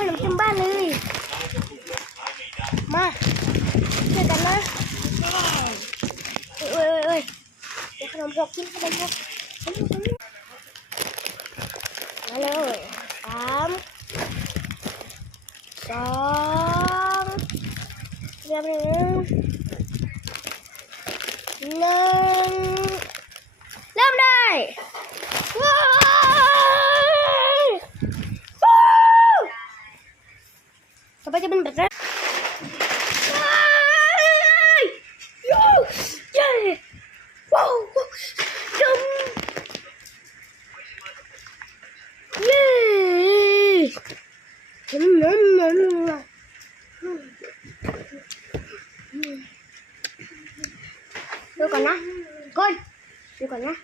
ขนมเต็มบ้านเลยมาเจอกันนะเอ้ยเดี๋ยวขนมพกกินขนมพกมาเลย3 2เริ่ม1เริ่มได้ว้าวต่อไปจะเป็นแบบนั้นเย้ว้าวจมเย้ดูก่อนนะก่อนดูก่อนนะ